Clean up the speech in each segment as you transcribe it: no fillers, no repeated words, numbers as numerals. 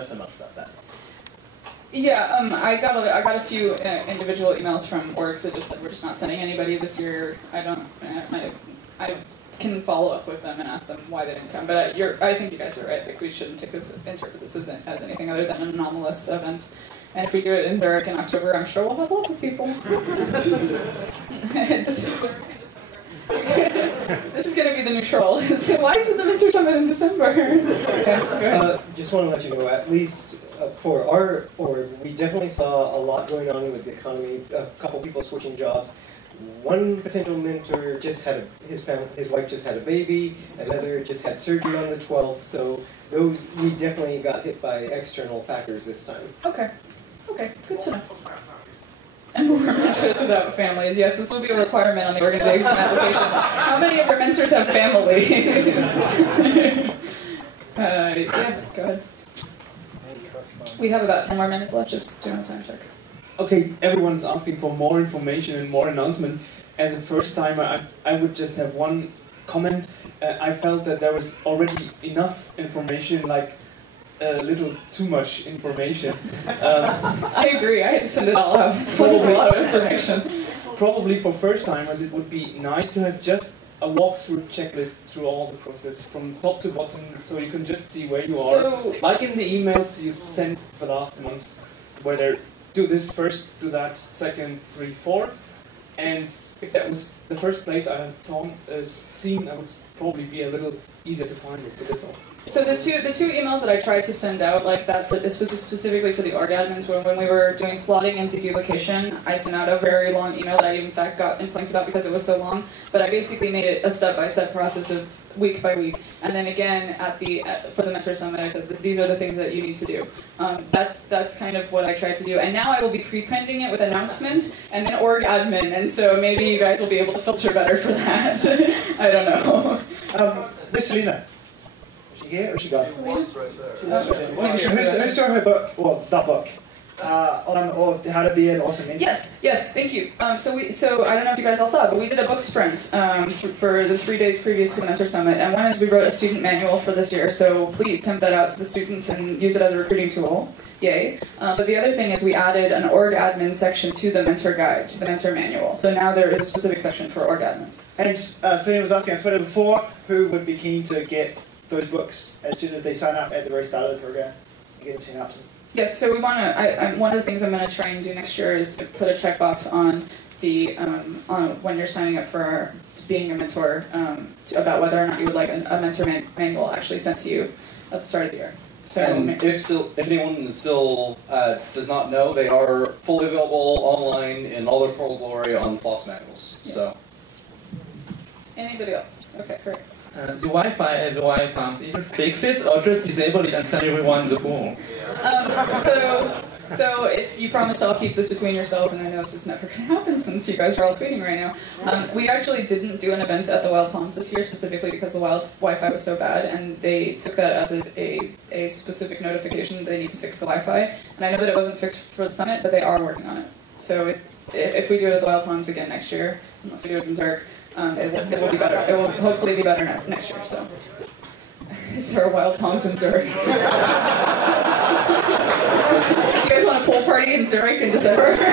know so much about that. Yeah, I got a few individual emails from orgs that just said we're just not sending anybody this year. I can follow up with them and ask them why they didn't come. But I think you guys are right. Like we shouldn't interpret this as anything other than an anomalous event. And if we do it in Zurich in October, I'm sure we'll have lots of people. This is going to be the new troll. So why is it the Minter Summit in December? Okay, just want to let you know, at least for our org, we definitely saw a lot going on with the economy. A couple people switching jobs. One potential mentor just had his wife just had a baby. Another just had surgery on the 12th. So we definitely got hit by external factors this time. Okay, good to know. And more mentors without families. Yes, this will be a requirement on the organization application. How many of your mentors have families? Yeah, go ahead. We have about 10 more minutes left, just doing a time check. Okay, everyone's asking for more information and more announcement. As a first timer, I would just have one comment. I felt that there was already enough information, like a little too much information. I agree, I had to send it all out. It's a lot of information. Probably for first timers, it would be nice to have just a walkthrough checklist through all the process from top to bottom, so you can just see where you are. So, like in the emails you sent the last month, where they do this first, do that second, 3, 4. And if that was the first place I had seen, I would probably be a little easier to find it, but that's all. So the two emails that I tried to send out like that, this was specifically for the org admins, when we were doing slotting and deduplication, I sent out a very long email that I in fact got complaints about because it was so long, but I basically made it a step-by-step process of week by week, and then again for the Mentor Summit I said these are the things that you need to do. That's kind of what I tried to do, and now I will be pre-printing it with announcements and then org admin, and so maybe you guys will be able to filter better for that. I don't know. Miss Selena. Here, or she gone? Who's Who's talking her book? Well, that book. On how to be an awesome mentor. Yes, thank you. So I don't know if you guys all saw it, but we did a book sprint for the 3 days previous to the Mentor Summit, and one is we wrote a student manual for this year. So please pimp that out to the students and use it as a recruiting tool. Yay! But the other thing is we added an org admin section to the mentor guide, to the mentor manual. So now there is a specific section for org admins. And Selena was asking on Twitter before who would be keen to get those books as soon as they sign up at the very start of the program and get them sent out to them. Yes, so we want to. One of the things I'm going to try and do next year is to put a checkbox on the when you're signing up for being a mentor about whether or not you would like a mentor manual actually sent to you at the start of the year. So and if anyone still does not know, they are fully available online in all their full glory on FLOSS manuals. Yeah. So. Anybody else? Okay, great. The Wi-Fi as Wi-Fi comes, either fix it or just disable it and send everyone the boom. So if you promise I'll keep this between yourselves, and I know this is never going to happen since you guys are all tweeting right now, we actually didn't do an event at the Wild Palms this year specifically because the Wild Wi-Fi was so bad, and they took that as a specific notification they need to fix the Wi-Fi. And I know that it wasn't fixed for the summit, but they are working on it. So if we do it at the Wild Palms again next year, unless we do it in Zurich, it will be better. It will hopefully be better next year. So, is there a Wild Palms in Zurich? You guys want a pool party in Zurich in December? Does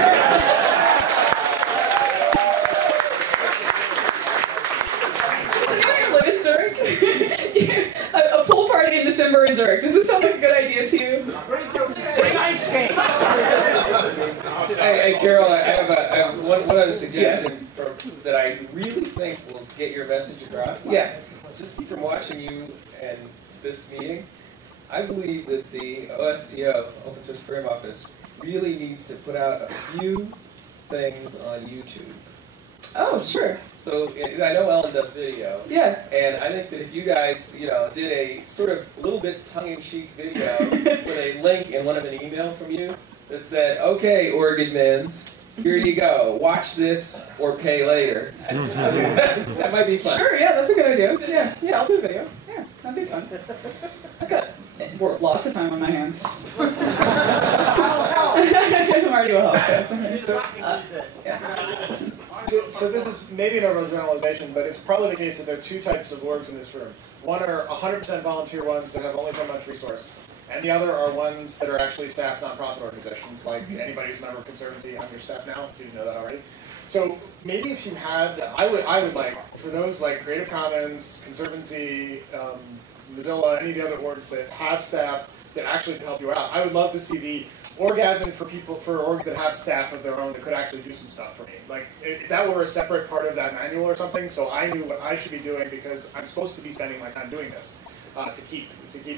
anybody live in Zurich? A pool party in December in Zurich. Does this sound like a good idea to you? Hey, Carol, I have one other suggestion that I really think will get your message across. Yeah. Just from watching you and this meeting, I believe that the OSPO, Open Source Program Office, really needs to put out a few things on YouTube. Oh, sure. So I know Ellen does video. Yeah. And I think that if you guys, did a sort of a little bit tongue-in-cheek video with a link and one of an email from you that said, "Okay, org admins, here you go. Watch this or pay later." That might be fun. Sure. Yeah, that's a good idea. Yeah, I'll do a video. Yeah, that'd be fun. I've got lots of time on my hands. I'm already well So this is maybe an overgeneralization, but it's probably the case that there are two types of orgs in this room. One are 100% volunteer ones that have only so much resource, and the other are ones that are actually staff nonprofit organizations, like anybody who's a member of Conservancy, I'm your staff now, if you didn't know that already. So maybe if you had, I would like, for those like Creative Commons, Conservancy, Mozilla, any of the other orgs that have staff that actually can help you out, I would love to see the org admin for orgs that have staff of their own that could actually do some stuff for me. Like, if that were a separate part of that manual or something, so I knew what I should be doing because I'm supposed to be spending my time doing this to keep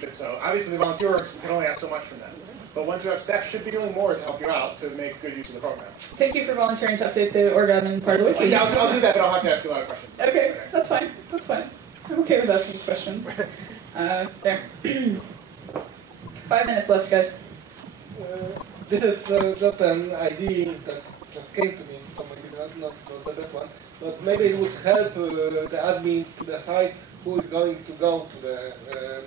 it so. Obviously, the volunteer orgs, we can only ask so much from them. But once you have staff, should be doing more to help you out to make good use of the program. Thank you for volunteering to update the org admin part of the wiki. Yeah, I'll do that, but I'll have to ask you a lot of questions. Okay, that's fine. That's fine. I'm okay with asking questions. There. 5 minutes left, guys. This is just an idea that just came to me, so maybe not the best one, but maybe it would help the admins to decide who is going to go to the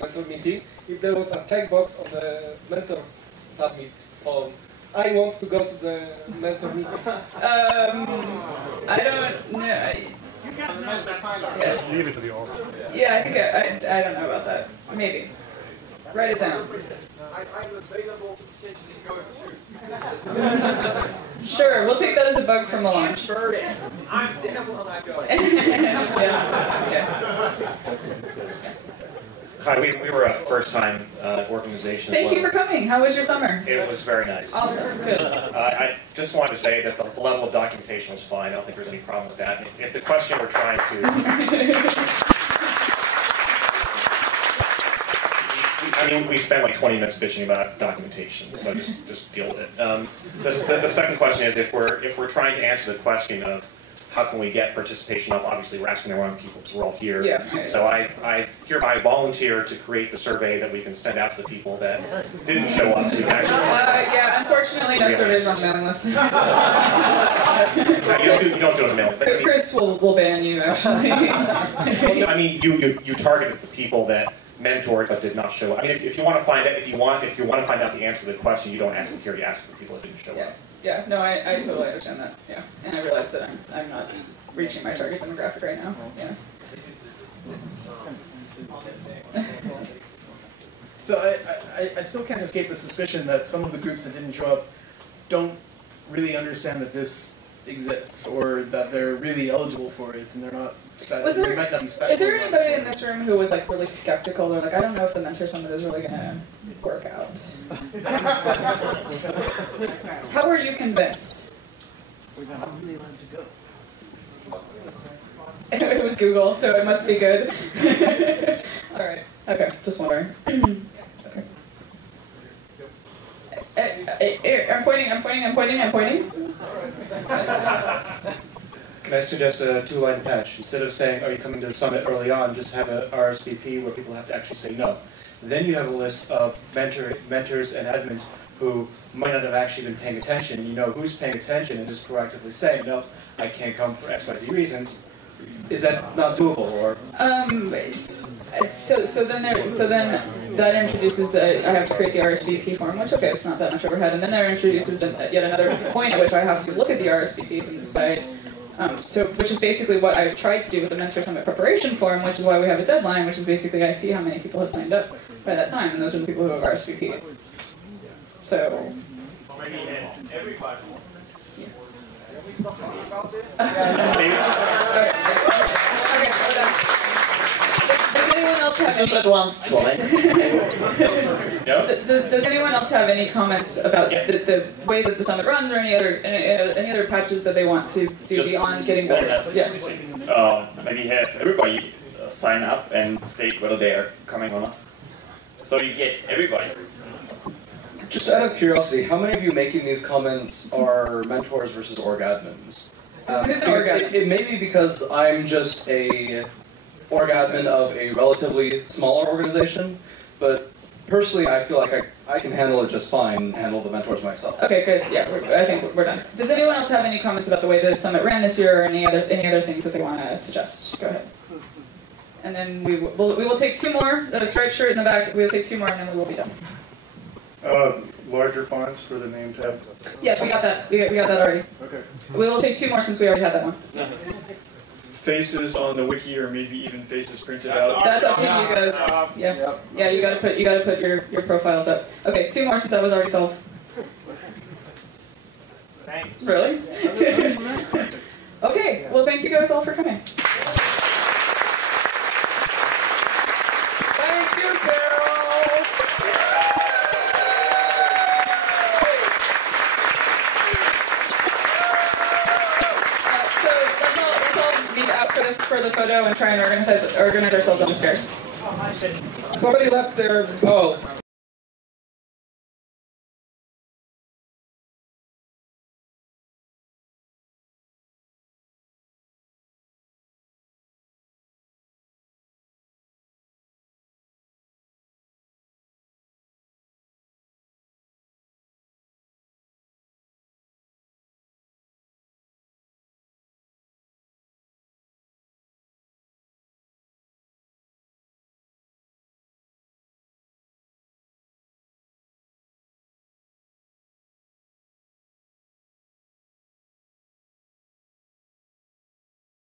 mentor meeting if there was a checkbox on the mentor submit form. I want to go to the mentor meeting. I don't know. You got the mentor sign off. Just leave it to the org. Yeah, I think I don't know about that. Maybe. Write it down. I'm available to potentially go too. Sure, we'll take that as a bug from the launch. I'm damn well not going. Hi, we were a first-time organization. Thank you for coming. How was your summer? It was very nice. Awesome. Good. I just wanted to say that the level of documentation was fine. I don't think there's any problem with that. If the question we're trying to... I mean, we spent like 20 minutes bitching about documentation, so just deal with it. The second question is if we're trying to answer the question of how can we get participation up, obviously we're asking the wrong people because we're all here. Yeah. So I hereby volunteer to create the survey that we can send out to the people that didn't show up to actually. Yeah, unfortunately, no surveys on the mailing list. You don't do it on the mail. But, Chris will ban you, actually. I mean, you targeted the people that mentored but did not show up. I mean, if you want to find out, if you want to find out the answer to the question, you don't ask security, ask for people that didn't show up. Yeah, no, I totally understand that. Yeah, and I realize that I'm not reaching my target demographic right now. Yeah. So I still can't escape the suspicion that some of the groups that didn't show up don't really understand that this exists or that they're really eligible for it and they're not. They might not be special. Is there anybody in this room who was like really skeptical or like I don't know if the Mentor Summit is really gonna work out? How were you convinced? We're not really allowed to go. It was Google, so it must be good. All right. Okay. Just wondering. Okay. I'm pointing. Can I suggest a two-line patch? Instead of saying, are you coming to the summit early on, just have a RSVP where people have to actually say no. Then you have a list of mentors and admins who might not have actually been paying attention. You know who's paying attention and just proactively saying, no, I can't come for XYZ reasons. Is that not doable, or? So then that introduces that I have to create the RSVP form, which okay, it's not that much overhead, and then that introduces yet another point at which I have to look at the RSVPs and decide. Which is basically what I tried to do with the Mentor Summit preparation form, which is why we have a deadline, which is basically I see how many people have signed up by that time, and those are the people who have RSVP'd. So. Everybody. Does anyone else have any? Does anyone else have any comments about the way that the summit runs, or any other patches that they want to do just beyond getting better? Yeah. Maybe have everybody sign up and state whether they are coming or not. So you get everybody. Just out of curiosity, how many of you making these comments are mentors versus org admins? Who's an org admin? It may be because I'm just a org admin of a relatively smaller organization, but personally I feel like I can handle it just fine, handle the mentors myself. Okay, good. Yeah, I think we're done. Does anyone else have any comments about the way the summit ran this year, or any other things that they want to suggest? Go ahead. And then we will take two more. The striped shirt in the back. We will take two more, and then we will be done. Larger fonts for the name tab. Yes, we got that. We got that already. Okay. We will take two more since we already had that one. faces on the wiki, or maybe even faces printed out? That's up to you guys. Yeah, yeah, you gotta put your profiles up. Okay, 2 more since that was already solved. Thanks. Really? Okay, well, thank you guys all for coming. Thank you, Carol. So let's all meet up for the photo and try and organize ourselves on the stairs. Somebody left their. Oh.